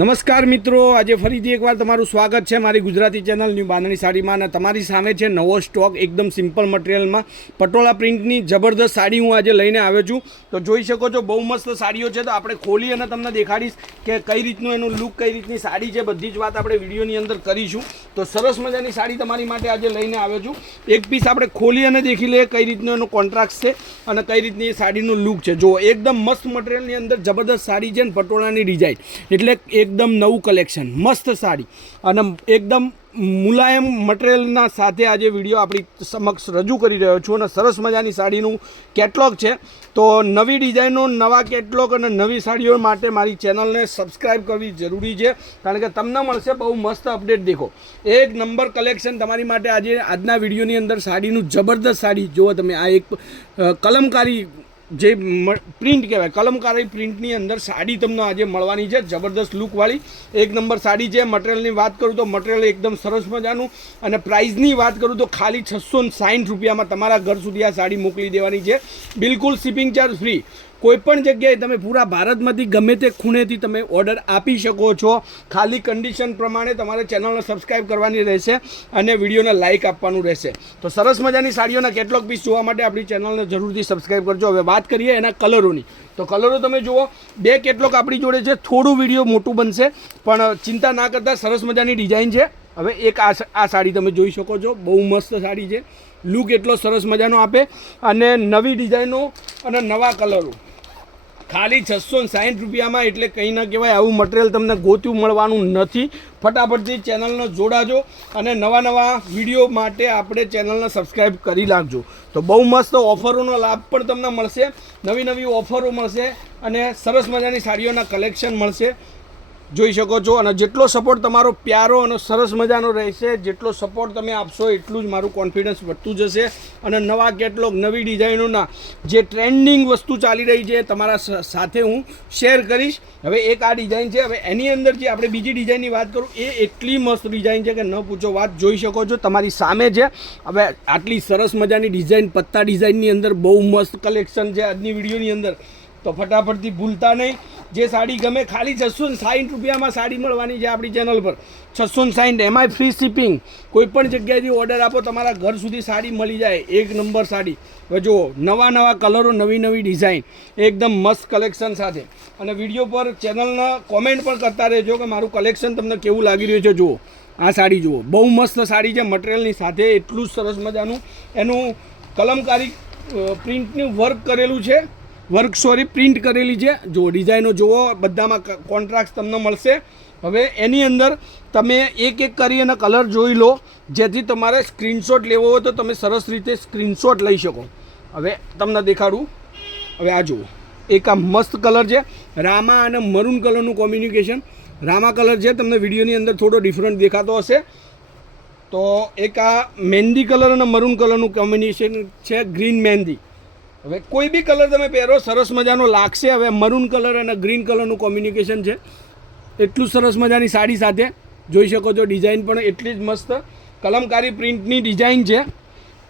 નમસ્કાર મિત્રો, આજે ફરીથી એકવાર તમારું સ્વાગત છે મારી ગુજરાતી ચેનલ ન્યૂ બાંધણી સાડીમાં. અને તમારી સામે છે નવો સ્ટોક એકદમ સિમ્પલ મટીરિયલમાં પટોળા પ્રિન્ટની જબરદસ્ત સાડી હું આજે લઈને આવ્યો છું. તો જોઈ શકો છો બહુ મસ્ત સાડીઓ છે. તો આપણે ખોલી અને તમને દેખાડીશ કે કઈ રીતનું એનું લુક, કઈ રીતની સાડી છે, બધી જ વાત આપણે વિડીયોની અંદર કરીશું. તો સરસ મજાની સાડી તમારી માટે આજે લઈને આવ્યો છું. એક પીસ આપણે ખોલી અને દેખી લઈએ કઈ રીતનું એનું કોન્ટ્રાક્ટ છે અને કઈ રીતની સાડીનું લુક છે. જો એકદમ મસ્ત મટીરિયલની અંદર જબરદસ્ત સાડી છે ને પટોળાની ડિઝાઇન, એટલે એકદમ નવું કલેક્શન, મસ્ત સાડી અને એકદમ મુલાયમ મટીરિયલના સાથે આજે વિડીયો આપણી સમક્ષ રજૂ કરી રહ્યો છું. અને સરસ મજાની સાડીનું કેટલોગ છે. તો નવી ડિઝાઇનો, નવા કેટલોગ અને નવી સાડીઓ માટે મારી ચેનલને સબસ્ક્રાઈબ કરવી જરૂરી છે, કારણ કે તમને મળશે બહુ મસ્ત અપડેટ. દેખો, એક નંબર કલેક્શન તમારી માટે આજે આજના વિડીયોની અંદર સાડીનું જબરદસ્ત સાડી જુઓ તમે. આ એક કલમકારી જે પ્રિન્ટ કહેવાય, કલમકારી પ્રિન્ટની અંદર સાડી તમને આજે મળવાની છે, જબરદસ્ત લુકવાળી એક નંબર સાડી છે. મટીરિયલની વાત કરું તો મટીરિયલ એકદમ સરસ મજાનું, અને પ્રાઇસની વાત કરું તો ખાલી 660 રૂપિયામાં તમારા ઘર સુધી આ સાડી મોકલી દેવાની છે, બિલકુલ શિપિંગ ચાર્જ ફ્રી. કોઈપણ જગ્યાએ તમે પૂરા ભારતમાંથી ગમે તે ખૂણેથી તમે ઓર્ડર આપી શકો છો. ખાલી કન્ડિશન પ્રમાણે તમારે ચેનલને સબસ્ક્રાઈબ કરવાની રહેશે અને વિડીયોને લાઇક આપવાનું રહેશે. તો સરસ મજાની સાડીઓના કેટલોગ પીસ જોવા માટે આપણી ચેનલને જરૂરથી સબસ્ક્રાઈબ કરજો. હવે વાત કરીએ એના કલરોની. તો કલરો તમે જુઓ, બે કેટલોગ આપણી જોડે છે. થોડું વિડીયો મોટું બનશે પણ ચિંતા ના કરતા, સરસ મજાની ડિઝાઇન છે. હવે એક આ સાડી તમે જોઈ શકો છો, બહુ મસ્ત સાડી છે. લુક એટલો સરસ મજાનો આપે અને નવી ડિઝાઇનો અને નવા કલરો ખાલી 660 રૂપિયામાં. એટલે કંઈ ના કહેવાય, આવું મટીરિયલ તમને ગોત્યું મળવાનું નથી. ફટાફટથી ચેનલને જોડાજો અને નવા વિડીયો માટે આપણે ચેનલને સબસ્ક્રાઈબ કરી નાખજો. તો બહુ મસ્ત ઓફરોનો લાભ પણ તમને મળશે, નવી ઓફરો મળશે અને સરસ મજાની સાડીઓના કલેક્શન મળશે, જોઈ શકો છો. અને જેટલો સપોર્ટ તમારો પ્યારો અને સરસ મજાનો રહેશે, જેટલો સપોર્ટ તમે આપશો એટલું જ મારું કોન્ફિડન્સ વધતું જશે. અને નવા કેટલોગ, નવી ડિઝાઇનોના જે ટ્રેન્ડિંગ વસ્તુ ચાલી રહી છે તમારા સાથે હું શેર કરીશ. હવે એક આ ડિઝાઇન છે. હવે એની અંદર જે આપણે બીજી ડિઝાઇનની વાત કરું, એ એટલી મસ્ત ડિઝાઇન છે કે ન પૂછો વાત. જોઈ શકો છો તમારી સામે છે. હવે આટલી સરસ મજાની ડિઝાઇન, પત્તા ડિઝાઇનની અંદર બહુ મસ્ત કલેક્શન છે આજની વિડીયોની અંદર. તો ફટાફટથી ભૂલતા નહીં, જે સાડી ગમે ખાલી 660 રૂપિયામાં સાડી મળવાની છે આપણી ચેનલ પર. 660, એમાંય ફ્રી શિપિંગ. કોઈ પણ જગ્યાએથી ઓર્ડર આપો, તમારા ઘર સુધી સાડી મળી જાય. એક નંબર સાડી. હવે જુઓ, નવા કલરો, નવી ડિઝાઇન, એકદમ મસ્ત કલેક્શન સાથે. અને વિડીયો પર ચેનલના કોમેન્ટ પણ કરતા રહેજો કે મારું કલેક્શન તમને કેવું લાગી રહ્યું છે. જુઓ આ સાડી, જુઓ બહુ મસ્ત સાડી છે. મટીરિયલની સાથે એટલું જ સરસ મજાનું એનું કલમકારી પ્રિન્ટનું વર્ક કરેલું છે, પ્રિન્ટ કરેલી છે. જો ડિઝાઇનો જુઓ, બધામાં કોન્ટ્રાક્ટ તમને મળશે. હવે એની અંદર તમે એક કરી અને કલર જોઈ લો, જેથી તમારે સ્ક્રીનશોટ લેવો હોય તો તમે સરસ રીતે સ્ક્રીનશોટ લઈ શકો. હવે તમને દેખાડું. હવે આ જુઓ, એક આ મસ્ત કલર છે, રામા અને મરૂન કલરનું કોમ્યુનિકેશન. રામા કલર છે, તમને વિડીયોની અંદર થોડો ડિફરન્ટ દેખાતો હશે. તો એક આ મહેંદી કલર અને મરૂન કલરનું કોમ્બિનેશન છે, ગ્રીન મહેંદી. હવે કોઈ બી કલર તમે પહેરો સરસ મજાનો લાગશે. હવે મરૂન કલર અને ગ્રીન કલરનું કોમ્યુનિકેશન છે, એટલું સરસ મજાની સાડી સાથે જોઈ શકો છો. ડિઝાઇન પણ એટલી જ મસ્ત કલમકારી પ્રિન્ટની ડિઝાઇન છે.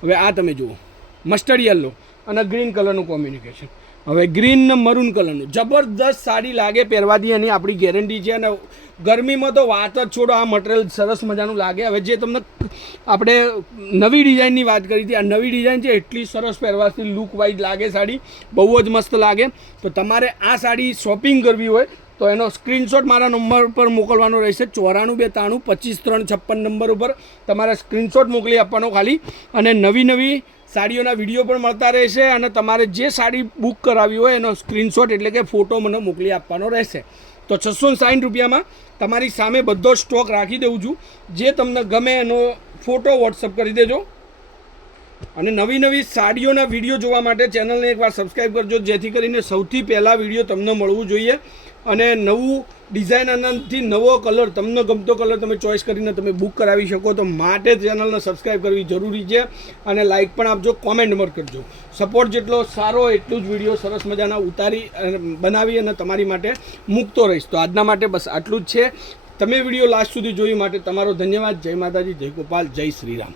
હવે આ તમે જુઓ, મસ્ટર્ડ યલો અને ગ્રીન કલરનું કોમ્યુનિકેશન. હવે ગ્રીન ને મરૂન કલરનું જબરદસ્ત સાડી લાગે પહેરવાથી, એની આપણી ગેરંટી છે. અને ગરમીમાં તો વાત જ છોડો, આ મટીરિયલ સરસ મજાનું લાગે. હવે જે તમને આપણે નવી ડિઝાઇનની વાત કરી હતી, આ નવી ડિઝાઇન છે, એટલી સરસ પહેરવાથી લુક વાઇઝ લાગે સાડી, બહુ જ મસ્ત લાગે. તો તમારે આ સાડી શોપિંગ કરવી હોય તો એનો સ્ક્રીનશોટ મારા નંબર પર મોકલવાનો રહેશે. 94 92 25 356 નંબર ઉપર તમારે સ્ક્રીનશોટ મોકલી આપવાનો ખાલી. અને નવી સાડીઓના વિડીયો પણ મળતા રહેશે. અને તમારે જે સાડી બુક કરાવી હોય એનો સ્ક્રીનશોટ એટલે કે ફોટો મને મોકલી આપવાનો રહેશે. તો 660 રૂપિયામાં તમારી સામે બધો સ્ટોક રાખી દઉં છું. જે તમને ગમે એનો ફોટો વોટ્સઅપ કરી દેજો. અને નવી સાડીઓના વિડીયો જોવા માટે ચેનલને એકવાર સબસ્ક્રાઈબ કરજો, જેથી કરીને સૌથી પહેલાં વિડીયો તમને મળવું જોઈએ. અને નવું ડિઝાઇન અનંતથી નવો કલર, તમને ગમતો કલર તમે ચોઈસ કરીને તમે બુક કરાવી શકો. તો માટે ચેનલને સબસ્ક્રાઈબ કરવી જરૂરી છે. અને લાઇક પણ આપજો, કોમેન્ટ પણ કરજો. સપોર્ટ જેટલો સારો એટલું જ વિડીયો સરસ મજાના બનાવી અને તમારી માટે મૂકતો રહીશ. તો આજના માટે બસ આટલું જ છે. તમે વિડીયો લાસ્ટ સુધી જોઈ માટે તમારો ધન્યવાદ. જય માતાજી, જય ગોપાલ, જય શ્રીરામ.